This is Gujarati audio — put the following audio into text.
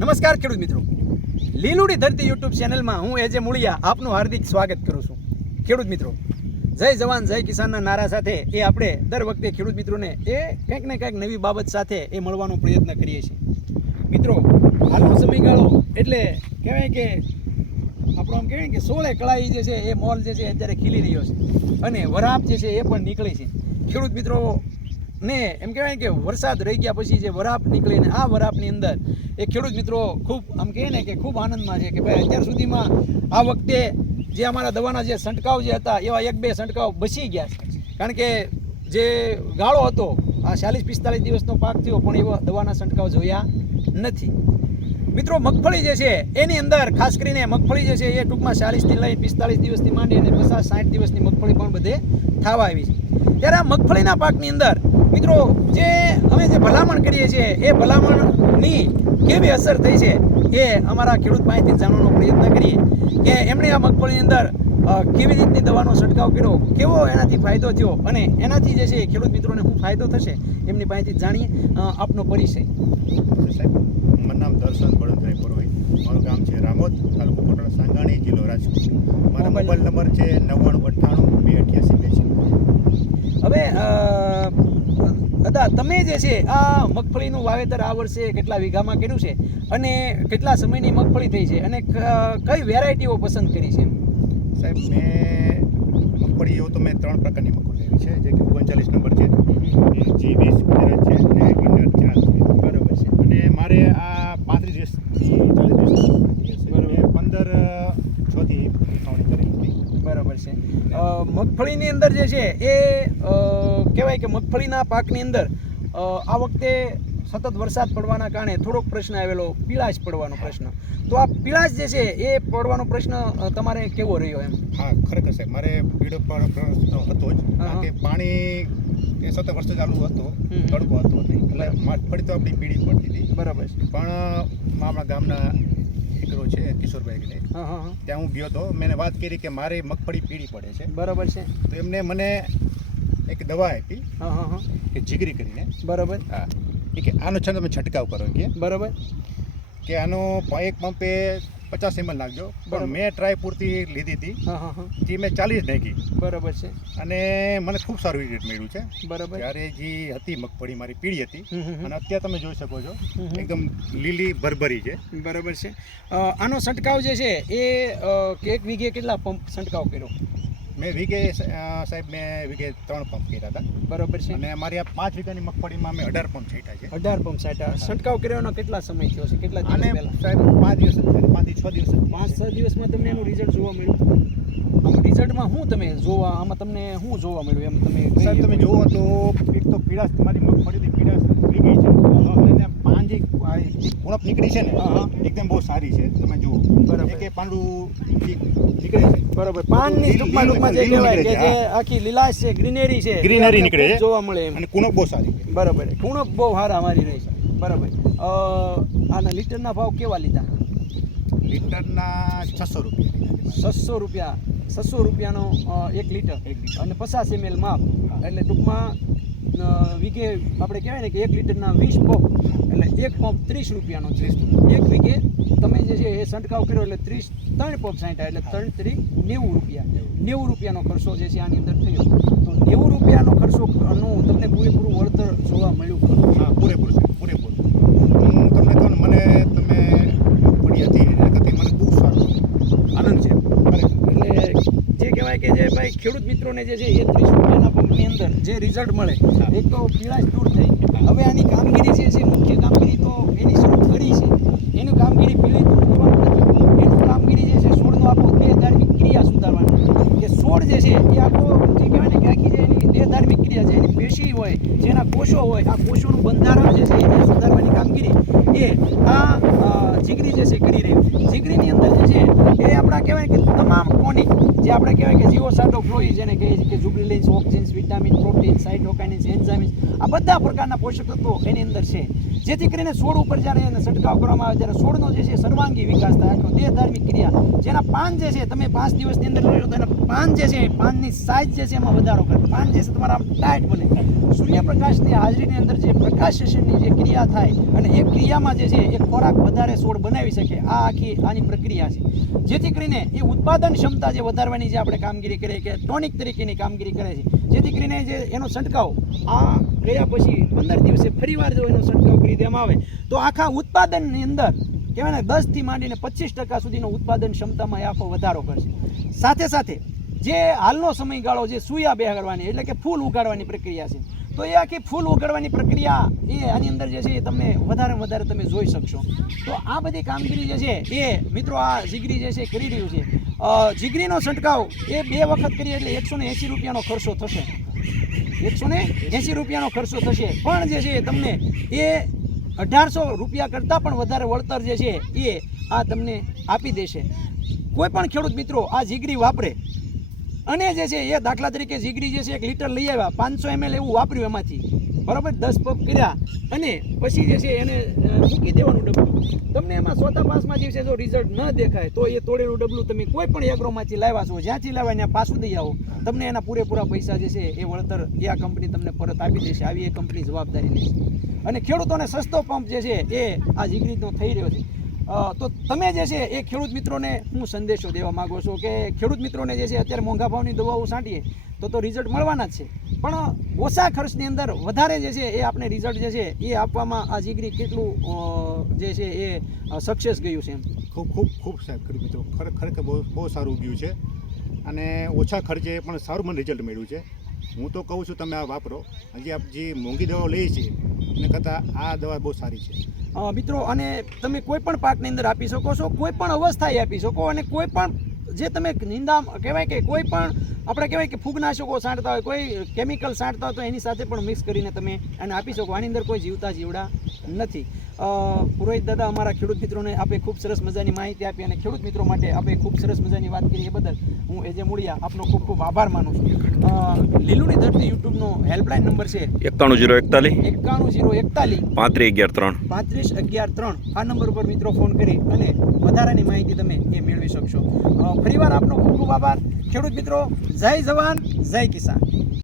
નમસ્કાર ખેડૂત મિત્રો. લીલુડી ધરતી યુટ્યુબ ચેનલમાં હું એજે મૂળિયા આપનું હાર્દિક સ્વાગત કરું છું. ખેડૂત મિત્રો, જય જવાન, જય કિસાનના નારા સાથે એ આપણે દર વખતે ખેડૂત મિત્રોને એ કંઈક ને કંઈક નવી બાબત સાથે એ મળવાનો પ્રયત્ન કરીએ છીએ. મિત્રો, હાલનો સમયગાળો એટલે કહેવાય કે આપણો આમ કહેવાય કે સોળે કળાઈ જે છે એ મોલ જે છે અત્યારે ખીલી રહ્યો છે. અને વરાપ જે છે એ પણ નીકળી છે. ખેડૂત મિત્રો ને એમ કહેવાય કે વરસાદ રહી ગયા પછી જે વરાપ નીકળીને આ વરાપની અંદર એ ખેડૂત મિત્રો ખૂબ આમ કહે ને કે ખૂબ આનંદમાં છે કે ભાઈ અત્યાર સુધીમાં આ વખતે જે અમારા દવાના જે છંટકાવ જે હતા, એવા એક બે છંટકાવ બચી ગયા છે. કારણ કે જે ગાળો હતો, આ ચાલીસ પિસ્તાલીસ દિવસનો પાક થયો, પણ એવા દવાના છંટકાવ જોયા નથી. મિત્રો, મગફળી જે છે, એની અંદર ખાસ કરીને મગફળી જે છે, એ ટૂંકમાં ચાલીસથી લઈ પિસ્તાલીસ દિવસથી માંડી અને પચાસ સાઠ દિવસની મગફળી પણ બધે થવા આવી છે. ત્યારે આ મગફળીના પાકની અંદર મિત્રો જે અમે જે ભલામણ કરીએ છીએ એ ભલામણની કેવી અસર થઈ છે એ અમારા ખેડૂત માહિતી જાણવાનો પ્રયત્ન કરીએ કે એમણે આ મગફળીની અંદર કેવી રીતની દવાનો છંટકાવ કર્યો કેવો એનાથી ફાયદો થયો અને એનાથી જે છે ખેડૂત મિત્રોને શું ફાયદો થશે એમની પાસેથી જાણીએ આપનો પરિચય. સાહેબ મારું નામ દર્શન બળદભાઈ પુરોહિત મારું ગામ છે રામોદ તાલુકો કોટડા સાંગાણી જિલ્લો રાજકોટ. મારો મોબાઈલ નંબર છે નવ્વાણું અઠ્ઠાણું બે અઠ્યાસી દાદા તમે જે છે આ મગફળીનું વાવેતર આ વર્ષે કેટલા વીઘામાં કર્યું છે? અને કેટલા સમયની મગફળી થઈ છે? અને કઈ વેરાયટીઓ પસંદ કરી છે સાહેબ મેં મગફળીઓ તો મેં ત્રણ પ્રકારની મગફળી લેવી છે. જે કે ઓગણચાલીસ નંબર છે જી વીસ ગુજરાત છે અને કિન્નર ચાર છે. બરાબર છે. અને મારે આ પાંત્રીસ દિવસથી ચાલીસ દિવસ બરોબર. પંદર છથી વાવણી કરેલી બરાબર છે. મગફળીની અંદર જે છે એ કહેવાય કે મગફળીના પાકની અંદર આ વખતે સતત વરસાદ પડવાના કારણે થોડોક પ્રશ્ન આવેલો પીળાશ પડવાનો પ્રશ્ન. તો આ પીળાશ જે છે એ પડવાનો પ્રશ્ન તમારે કેવો રહ્યો એમ? હા ખરેખર સાહેબ મારે પીળો પડવાનો પ્રશ્ન હતો જ કારણ કે પાણી કે સતત વર્ષે ચાલુ હતો. તડકો હતો નહીં. એટલે મગફળી તો આપણી પીળી પડતી હતી. બરાબર. પણ મારા ગામના દીકરો છે કિશોરભાઈ ને હા હા હા. ત્યાં હું ગયો હતો મેં વાત કરી કે મારે મગફળી પીળી પડે છે. બરાબર છે. તો એમને મને એક દવા આપી હા હા હા. કે જીગરી કરીને. બરાબર. હા. કે આનો છે તમે છંટકાવ કરો કે. બરાબર. કે આનો એક પંપે પચાસ એમએલ નાખજો. પણ મેં ટ્રાય પૂરતી લીધી હતી. જે મેં ચાલીસ નાખી. બરાબર છે. અને મને ખૂબ સારું રિઝલ્ટ મળ્યું છે. બરાબર. ત્યારે જે હતી મગફળી મારી પીળી હતી. અને અત્યારે તમે જોઈ શકો છો. એકદમ લીલી ભરભરી છે. બરાબર છે. આનો છંટકાવ જે છે એ એક વીઘે કેટલા પંપ છંટકાવ કર્યો? મેં વીઘે સાહેબ મેં વીઘે ત્રણ પંપ કર્યા હતા. બરોબર છે. અને અમારી આ પાંચ વીઘાની મગફળીમાં મેં અઢાર પંપ છાંટ્યા છે. અઢાર પંપ છાંટ્યા. છંટકાવ કર્યાનો કેટલા સમય થયો છે? કેટલા અને સાહેબ પાંચ દિવસ પાંચ છ. દિવસ પાંચ છ. દિવસમાં તમને એનું રિઝલ્ટ જોવા મળ્યું? આમ રિઝલ્ટમાં શું તમે જોવા આમાં તમને શું જોવા મળ્યું? એમ તમે સાહેબ તમે જુઓ તો એક તો પીડાશ તમારી મગફળીની પીળાશ ઉડી ગઈ છે અને પાન જે આ કુણપ નીકળી છે ને. એકદમ બહુ સારી છે. તમે જુઓ. બરાબર. કે પાંડુ નીકળે છે. બરાબર. પાનની ટૂંકમાં ટૂંકમાં જે કહેવાય કે જે આખી લીલાશ છે ગ્રીનરી છે ગ્રીનરી નીકળે છે. જોવા મળે એમ. અને કુણપ બહુ સારી બરાબર. કુણપ બહુ સારા મારી રહી છે. બરાબર. આના લીટરના ભાવ કેવા લીધા? લીટરના છસો રૂપિયા છસો રૂપિયા. છસો રૂપિયાનો એક લીટર. અને પચાસ એમએલ માપ. એટલે ટૂંકમાં વીઘે આપણે કહેવાય ને કે એક લીટરના વીસ પંપ એટલે એક પંપ ત્રીસ રૂપિયાનો ત્રીસ એક વીઘે તમે જે છે એ છંટકાવ કર્યો એટલે ત્રીસ ત્રણ પંપ સાંઠા એટલે ત્રણ ત્રી નેવું રૂપિયા. નેવું રૂપિયાનો ખર્ચો જે છે આની અંદર થયો. તો નેવું રૂપિયાનો ખર્ચો નું તમને પૂરેપૂરું વળતર જોવા મળ્યું. હા પૂરેપૂરું છે પૂરેપૂરું. હું તમને કહું મને તમે મગફળી હતી મને બહુ સારું આનંદ છે. એટલે જે કહેવાય કે જે ભાઈ ખેડૂત મિત્રોને જે છે એ ત્રીસ રૂપિયાના પંપની અંદર જે રિઝલ્ટ મળે, એક તો પીળાશ દૂર થઈ. હવે આની કામગીરી જે મુખ્ય કામગીરી તો એની શરૂ કરી છે. એની કામગીરી પીળી દૂર કરવાનું નથી. એનું કામગીરી જે છે છોડનો આખો દેહધાર્મિક ક્રિયા સુધારવાની. કે છોડ જે છે, એ આખો જે કહેવાય ને કે આખી જે એની દેહધાર્મિક ક્રિયા છે, એની પેશી હોય, જેના કોષો હોય, આ કોષોનું બંધારણ જે છે, એને સુધારવાની કામગીરી એ આ જીગરી જે છે કરી રહ્યું જીગરીની અંદર જે છે, એ આપણા કહેવાય કે તમામ કોની જે આપણે કહેવાય કે જીવો સાટો ફ્લોઈ જેને કહે છે કે gibberellins auxins vitamin protein cytokines enzymes, આ બધા પ્રકારના પોષક તત્વો એની અંદર છે. જેથી કરીને છોડ ઉપર જ્યારે એને છંટકાવ કરવામાં આવે ત્યારે છોડનો જે છે સર્વાંગી વિકાસ થાય. આખો દેહ ધાર્મિક ક્રિયા. જેના પાન જે છે તમે પાંચ દિવસની અંદર જોશો તો એના પાન જે છે પાનની સાઇઝ જે છે એમાં વધારો કરે. પાન જે છે તમારા ટાઈટ બને. સૂર્યપ્રકાશની હાજરીની અંદર જે પ્રકાશ જે ક્રિયા થાય અને એ ક્રિયામાં જે છે એ ખોરાક વધારે છોડ બનાવી શકે, આ આખી, આની પ્રક્રિયા છે. જેથી કરીને એ ઉત્પાદન ક્ષમતા જે વધારવાની જે આપણે કામગીરી કરીએ કે ટોનિક તરીકેની કામગીરી કરે છે, જેથી કરીને જે એનો છંટકાવ, આ ગયા પછી પંદર દિવસે ફરીવાર જો એનો છંટકાવ કરી દેવામાં આવે, તો આખા ઉત્પાદનની અંદર કહેવાય ને, દસથી માંડીને પચીસ ટકા સુધીનો ઉત્પાદન ક્ષમતામાં એ આખો વધારો કરશે. સાથે સાથે જે હાલનો સમયગાળો જે સુયા બેહાડવાની એટલે કે ફૂલ ઉગાડવાની પ્રક્રિયા છે તો એ આખી ફૂલ ઉગાડવાની પ્રક્રિયા એ આની અંદર જે છે એ તમને વધારે વધારે તમે જોઈ શકશો. તો આ બધી કામગીરી જે છે એ મિત્રો આ જીગરી જે છે કરી રહ્યું છે. જીગરીનો છંટકાવ એ બે વખત કરીએ એટલે એકસો ને એંસી રૂપિયાનો ખર્ચો થશે. એકસો ને એંસી રૂપિયાનો ખર્ચો થશે. પણ જે છે તમને એ અઢારસો રૂપિયા કરતાં પણ વધારે વળતર જે છે એ આ તમને આપી દેશે. કોઈ પણ ખેડૂત મિત્રો આ જીગરી વાપરે અને જે છે, એ દાખલા તરીકે ઝીગડી જે છે, એક લીટર લઈ આવ્યા, પાંચસો એમએલ એવું વાપર્યું એમાંથી. બરાબર? દસ પગ કર્યા. અને પછી જે છે, એને મૂકી દેવાનું ડબલું. તમને એમાં સોતા પાસમાં જે દિવસે જો રિઝલ્ટ ન દેખાય, તો એ તોડેલું ડબલું તમે કોઈ પણ એગ્રોમાંથી લાવ્યા છો, જ્યાંથી લાવ્યા ત્યાં પાછું દઈ આવો. તમને એના પૂરેપૂરા પૈસા જે છે, એ વળતર એ આ કંપની તમને પરત આપી દેશે. આવી એ કંપની જવાબદારી લેશે. અને ખેડૂતોને સસ્તો પંપ જે છે, એ આ ઝીગડીનો થઈ રહ્યો છે. તો તમે જે છે એ ખેડૂત મિત્રોને હું સંદેશો દેવા માગો છો કે ખેડૂત મિત્રોને જે છે અત્યારે મોંઘા ભાવની દવાઓ છાંટીએ, તો તો રિઝલ્ટ મળવાના જ છે. પણ ઓછા ખર્ચની અંદર વધારે જે છે એ આપણે રિઝલ્ટ જે છે એ આપવામાં આ જીગરી કેટલું જે છે એ સક્સેસ ગયું છે એમ. ખૂબ ખૂબ ખૂબ સાહેબ ખેડૂત મિત્રો. ખરે ખરેખર બહુ બહુ સારું ઉગ્યું છે. અને ઓછા ખર્ચે પણ સારું મને રિઝલ્ટ મળ્યું છે. હું તો કહું છું તમે આ વાપરો. હજી આપ જે મોંઘી દવાઓ લઈએ છીએ એના કરતાં આ દવા બહુ સારી છે. મિત્રો, અને તમે કોઈ પણ પાકની અંદર આપી શકો છો, કોઈ પણ અવસ્થાએ આપી શકો, અને કોઈ પણ જે તમે નિંદા કહેવાય કે કોઈ પણ આપણે કહેવાય કે ફૂગનાશકો છાંટતા હોય, કોઈ કેમિકલ છાંટતા હોય, તો એની સાથે પણ મિક્સ કરીને તમે એને આપી શકો. આની અંદર કોઈ જીવતા જીવડા નથી. પુરોહિત દાદા અમારા ખેડૂત મિત્રોને આપે ખૂબ સરસ મજાની માહિતી આપી અને ખેડૂત મિત્રો માટે આપે ખૂબ સરસ મજાની વાત કરી. એ બદલ હું એજે મૂળિયા આપનો ખૂબ ખૂબ આભાર માનું છું. લીલુની ધરતી યુટ્યુબનો હેલ્પલાઇન નંબર છે એકાણું જીરો એકતાલીસ. એકાણું જીરો એકતાલીસ. પાંત્રીસ અગિયાર ત્રણ. પાંત્રીસ અગિયાર ત્રણ. આ નંબર ઉપર મિત્રો ફોન કરી અને વધારાની માહિતી તમે એ મેળવી શકશો. ફરીવાર આપનો ખૂબ ખૂબ આભાર. ખેડૂત મિત્રો જય જવાન જય કિસાન.